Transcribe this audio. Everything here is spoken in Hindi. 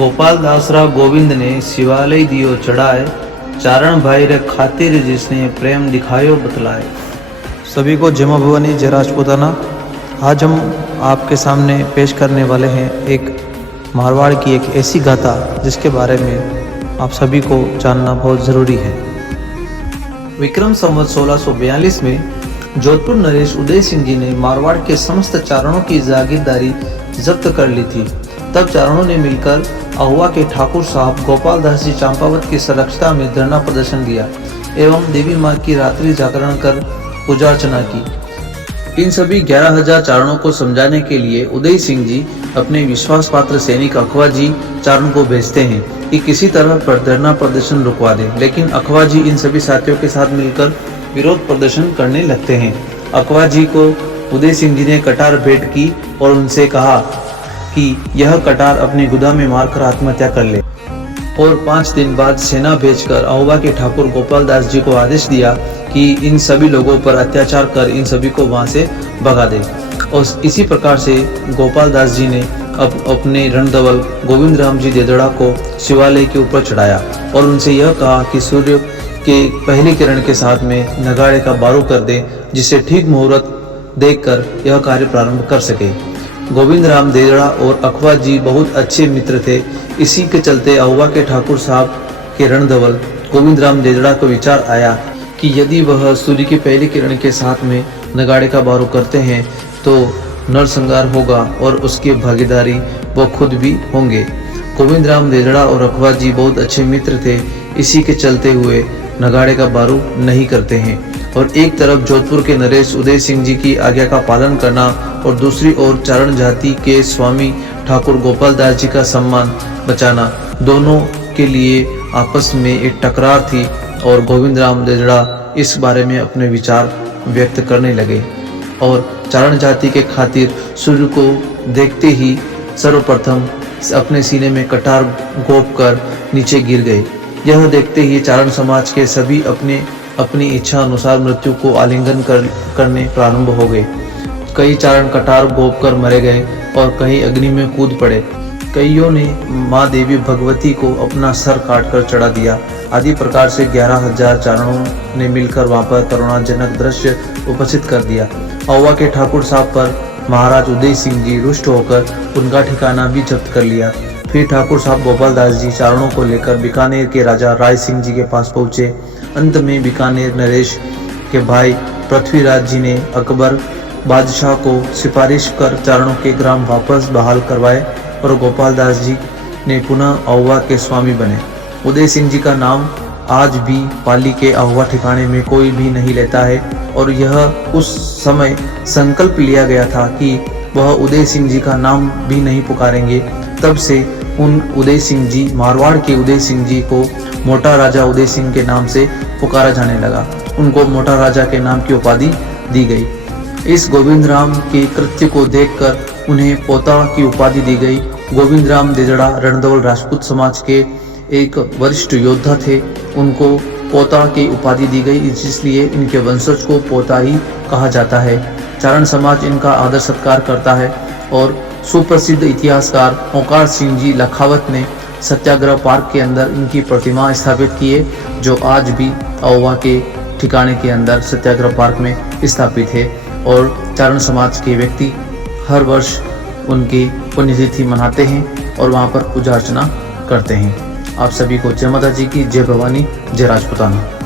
गोपाल दासराव गोविंद ने शिवालय दियो चढ़ाए, चारण भाई रे खातिर जिसने प्रेम दिखायो बतलाए। सभी को जय मां भवानी, जय राजपूताना। आज हम आपके सामने पेश करने वाले हैं एक मारवाड़ की एक ऐसी गाथा जिसके बारे में आप सभी को जानना बहुत ज़रूरी है। विक्रम संवत 1642 में जोधपुर नरेश उदय सिंह जी ने मारवाड़ के समस्त चारणों की जागीरदारी जब्त कर ली थी। तब चारणों ने मिलकर अहुआ के ठाकुर साहब गोपाल दास जी चंपावत की सुरक्षा में धरना प्रदर्शन दिया एवं देवी माँ की रात्रि जागरण कर पूजा अर्चना की। इन सभी 11,000 चारणों को समझाने के लिए उदय सिंह जी अपने विश्वास पात्र सैनिक अखवा जी चारण को भेजते हैं कि किसी तरह पर धरना प्रदर्शन रुकवा दे, लेकिन अखवा जी इन सभी साथियों के साथ मिलकर विरोध प्रदर्शन करने लगते हैं। अखवा जी को उदय सिंह जी ने कटार भेंट की और उनसे कहा कि यह कटार अपनी गुदा में मारकर आत्महत्या कर ले, और 5 दिन बाद सेना भेजकर अहुआ के ठाकुर गोपाल दास जी को आदेश दिया कि इन सभी लोगों पर अत्याचार कर इन सभी को वहां से भगा दे। और इसी प्रकार से गोपाल दास जी ने अपने रणधवल गोविंद राम जी देदड़ा को शिवालय के ऊपर चढ़ाया और उनसे यह कहा कि सूर्य के पहली किरण के साथ में नगाड़े का बारू कर दे, जिससे ठीक मुहूर्त देखकर यह कार्य प्रारंभ कर सके। गोविंद राम देदड़ा और अखवा जी बहुत अच्छे मित्र थे। इसी के चलते अहुआ के ठाकुर साहब के रणधवल गोविंद राम देदड़ा को विचार आया कि यदि वह सूर्य की पहली किरण के साथ में नगाड़े का बारू करते हैं तो नरसंहार होगा और उसकी भागीदारी वो खुद भी होंगे। गोविंद राम देदड़ा और अखवा जी बहुत अच्छे मित्र थे। इसी के चलते हुए नगाड़े का बारू नहीं करते हैं और एक तरफ जोधपुर के नरेश उदय सिंह जी की आज्ञा का पालन करना और दूसरी ओर चारण जाति के स्वामी ठाकुर गोपाल दास जी का सम्मान बचाना, दोनों के लिए आपस में एक टकरार थी। और गोविंद राम देदड़ा इस बारे में अपने विचार व्यक्त करने लगे और चारण जाति के खातिर सूर्य को देखते ही सर्वप्रथम अपने सीने में कटार गोप कर नीचे गिर गए। यह देखते ही चारण समाज के सभी अपनी इच्छा अनुसार मृत्यु को आलिंगन करने प्रारंभ हो गए। कई चारण कटार गोप कर मरे गए और कई अग्नि में कूद पड़े। कईयों ने माँ देवी भगवती को अपना सर काटकर चढ़ा दिया। आदि प्रकार से 11,000 चारणों ने मिलकर वहां पर करुणाजनक दृश्य उपस्थित कर दिया। अहुआ के ठाकुर साहब पर महाराज उदय सिंह जी रुष्ट होकर उनका ठिकाना भी जब्त कर लिया। फिर ठाकुर साहब गोपाल दास जी चारणों को लेकर बीकानेर के राजा राय सिंह जी के पास पहुंचे। अंत में बीकानेर नरेश के भाई पृथ्वीराज जी ने अकबर बादशाह को सिफारिश कर चारणों के ग्राम वापस बहाल करवाए और गोपाल दास जी ने पुनः अहुआ के स्वामी बने। उदय सिंह जी का नाम आज भी पाली के अहुआ ठिकाने में कोई भी नहीं लेता है और यह उस समय संकल्प लिया गया था कि वह उदय सिंह जी का नाम भी नहीं पुकारेंगे। तब से उन उदय सिंह जी, मारवाड़ के उदय सिंह जी को मोटा राजा उदय सिंह के नाम से पुकारा जाने लगा। उनको मोटा राजा के नाम की उपाधि दी गई। इस गोविंद राम के कृत्य को देखकर उन्हें पोता की उपाधि दी गई। गोविंद राम देदड़ा रणधवल राजपूत समाज के एक वरिष्ठ योद्धा थे, उनको पोता की उपाधि दी गई, इसलिए इनके वंशज को पोता ही कहा जाता है। चारण समाज इनका आदर सत्कार करता है और सुप्रसिद्ध इतिहासकार ओंकार सिंह जी लखावत ने सत्याग्रह पार्क के अंदर इनकी प्रतिमा स्थापित की है, जो आज भी अहुआ के ठिकाने के अंदर सत्याग्रह पार्क में स्थापित है। और चारण समाज के व्यक्ति हर वर्ष उनकी पुण्यतिथि मनाते हैं और वहाँ पर पूजा अर्चना करते हैं। आप सभी को जय माता जी की, जय भवानी, जय राजपूताना।